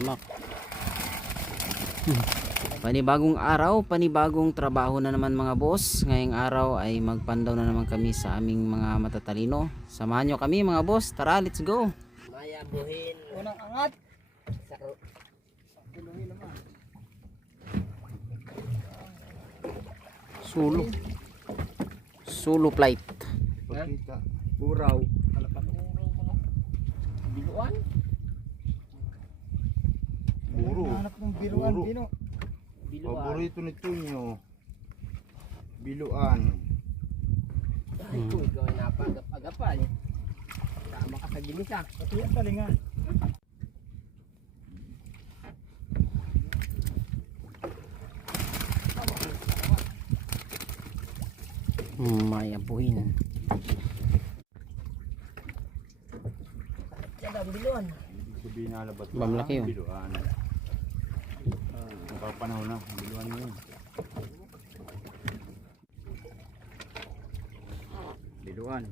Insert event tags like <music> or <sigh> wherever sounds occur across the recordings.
Lamak. Hmm. Panibagong araw, panibagong trabaho na naman mga boss. Ngayong araw ay magpandaw na naman kami sa aming mga matatalino. Samahan nyo kami mga boss. Tara, let's go. Maya buhin. Unang angat. Sa, Sulo. Sulo flight. Pagkita. Buraw. biluan. Buro. Hanap ng biluan, Buro. Pino. Biluan. Paborito nito nyo. Biluan. Ay, kung ikaw ay napagap-agapan. Tama ka sa ginisa. Pati ang talingan. Mayabuhin. Yan ang biluan. Ibig sabihin na labat Mamlaki yun. Biluan. Ang panahon na. Biluan mo yun. Biluan.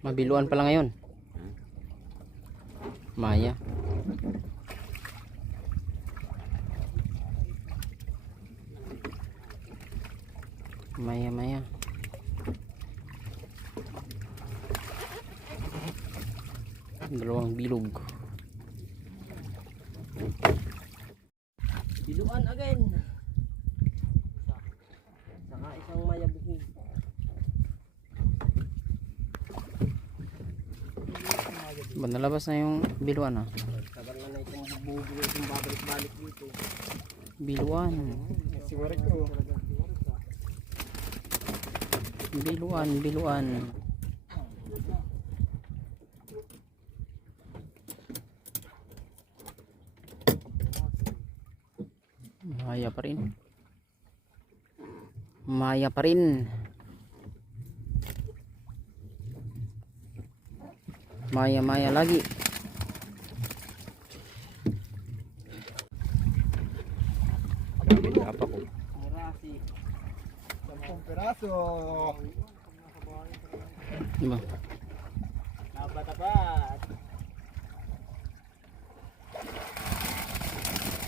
Mabiluan pala ngayon. Maya. Maya, maya. Dalawang bilog. Biluan again. Saka isang maya buhin. Ba nalabas na yung biluan ah. Tagal na na itong bubuo itong babalik-balik dito. Biluan. Siguro ko. Biluan, biluan. Maya pa rin. Maya pa rin. Maya maya lagi. Apa ko? Sampung peraso. Diba?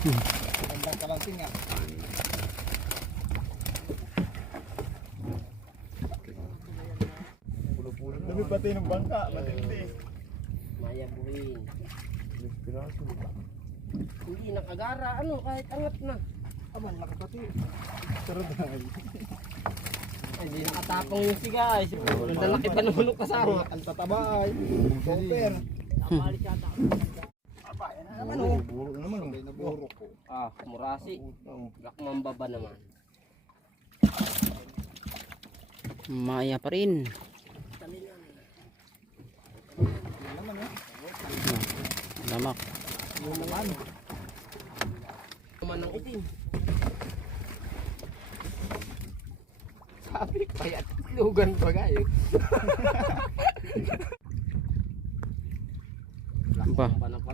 Gandang kalanting ah. Pulo-pulo na. Dami pati ng bangka. Matindi. Maya buhin. Piraso. Hindi nakagara. Ano kahit angat na. Aman, nakapati. Sarap na. Ay, Hindi nakatapong yung siga. Ang lalaki pa naman ng kasama. Ang tataba ay. Super. Kapali yata. Yan naman oh. Buro na naman. May naburo ko. Ah, murasi. Gakmamba ba naman? Maya pa rin. Yan oh. Lamak. Yan naman. Naman ng itim. Sabi, payat. Lugan pa gayo. Ba,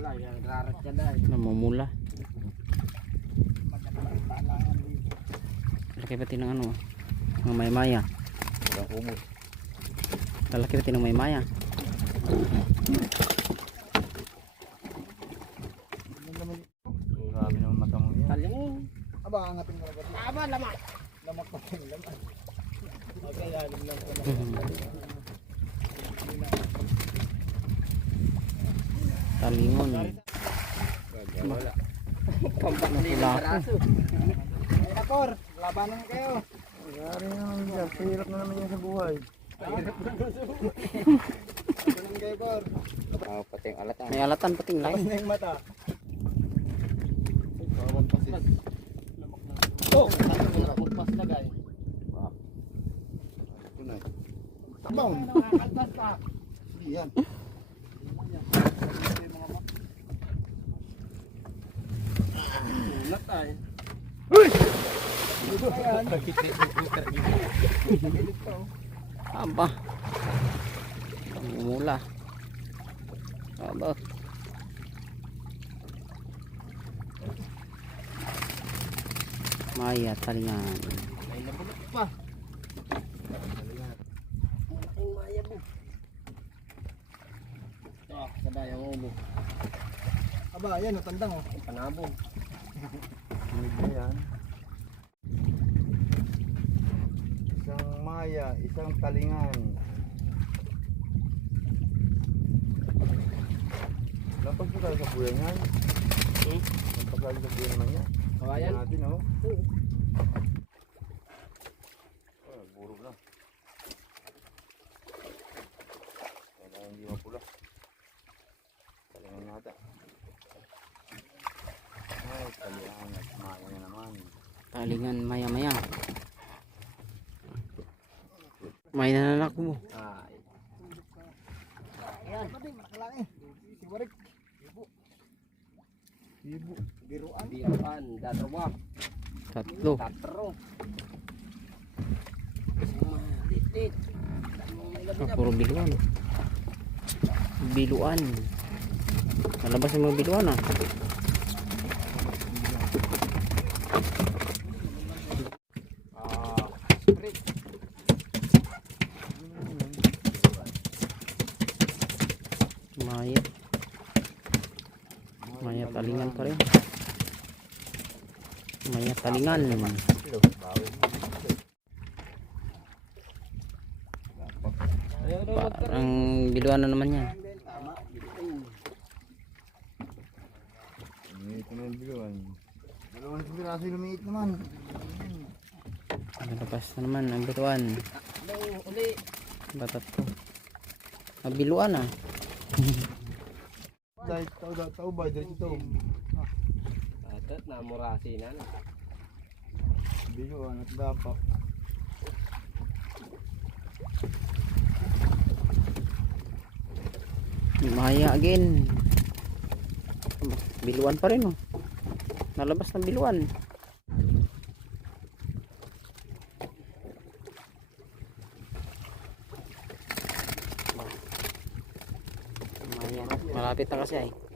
Pa na rarat ka dahil. namumula. Talangan dito. Laki pati ng ano, ng may maya. Walang umos. Lalaki pati ng may maya. Yan naman. Grabe naman mata mo yan. Talingin. Aba, angatin mo na. Aba, lamak. Lamak pati ng laman. Okay, alam lang ko. Talingon. Wala. Pampakli ng Wala. baraso. Ay, Akor, labanan kayo. Grabe naman yan. Hirap na naman yan sa buhay. Ah, pati yung alatan. May alatan pating Tapos lain. na yung mata. Oh, magpas na gayo. Tunay. Tabaw. Pa. Hindi yan. Unat ay. Aba. Umula. Aba. Maya talingan. May nabulot pa. Maya mo. mo. Aba, yan, tandang oh. Ang Hindi yan. Isang maya, isang talingan. Lampag po tayo sa buyan yan. Hmm? Lampag tayo sa buyan naman yan. Kawayan? Natin, oh. Oo. Oh, buro na. Kaya hindi mapula. Talingan nata. Ay, talingan at maya na naman. Talingan maya maya. May nananak mo. Tatlo. Ah, puro biluan. Biluan. Nalabas yung mga biluan ah. Sprit. Maya. Maya talingan pa rin. Maya talingan. Parang biluan na naman yan. Lumiit naman yung biluan. Dalawang piraso lumiit naman. Nalabas na naman ang biluan. Nung uli. Batat ko. Ah, biluan <laughs> ah. Dahil tao, tao, tao ba? Diretso tao. Atat na murasi na. Biluan at dapak. Maya again. Biluan pa rin oh. Nalabas ng biluan. Malapit na kasi ay.